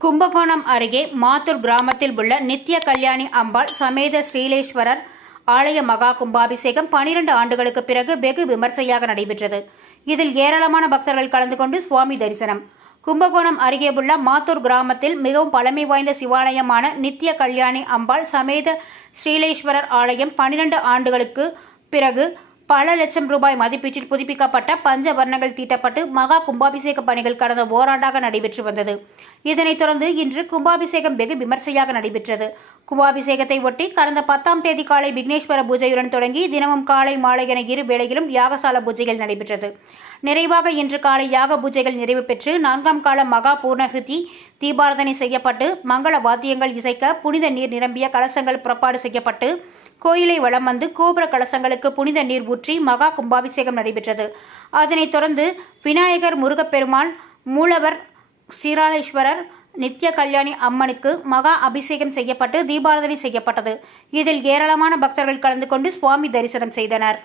கும்பகோணம் அருகே மாத்தூர் கிராமத்தில் உள்ள நித்ய கல்யாணி அம்பாள் சமேத ஸ்ரீலேஸ்வரர் ஆலய மகா கும்பாபிஷேகம் பனிரெண்டு ஆண்டுகளுக்கு பிறகு வெகு விமர்சையாக நடைபெற்றது. இதில் ஏராளமான பக்தர்கள் கலந்து கொண்டு சுவாமி தரிசனம். கும்பகோணம் அருகே உள்ள மாத்தூர் கிராமத்தில் மிகவும் பழமை வாய்ந்த சிவாலயமான நித்ய கல்யாணி அம்பாள் சமேத ஸ்ரீலேஸ்வரர் ஆலயம் பனிரெண்டு ஆண்டுகளுக்கு பிறகு பல லட்சம் ரூபாய் மதிப்பீட்டில் புதுப்பிக்கப்பட்ட பஞ்ச வர்ணங்கள் தீட்டப்பட்டு மகா கும்பாபிஷேக பணிகள் கடந்த ஓராண்டாக நடைபெற்று வந்தது. இதனைத் தொடர்ந்து இன்று கும்பாபிஷேகம் வெகு விமர்சையாக நடைபெற்றது. கும்பாபிஷேகத்தை ஒட்டி கடந்த பத்தாம் தேதி காலை விக்னேஸ்வர பூஜையுடன் தொடங்கி தினமும் காலை மாலை என இரு வேளையிலும் யாகசால பூஜைகள் நடைபெற்றது. நிறைவாக இன்று காலை யாக பூஜைகள் நிறைவு பெற்று நான்காம் கால மகா பூர்ணகுதி தீபாரதனை செய்யப்பட்டு மங்கள வாத்தியங்கள் இசைக்க புனித நீர் நிரம்பிய கலசங்கள் புறப்பாடு செய்யப்பட்டு கோயிலை வளம் வந்து கோபுர கலசங்களுக்கு புனித நீர் முற்றி மகா கும்பாபிஷேகம் நடைபெற்றது. அதனைத் தொடர்ந்து விநாயகர் முருகப்பெருமான் மூலவர் சீராளேஸ்வரர் நித்ய கல்யாணி அம்மனுக்கு மகா அபிஷேகம் செய்யப்பட்டு தீபாராதனை செய்யப்பட்டது. இதில் ஏராளமான பக்தர்கள் கலந்து கொண்டு சுவாமி தரிசனம் செய்தனர்.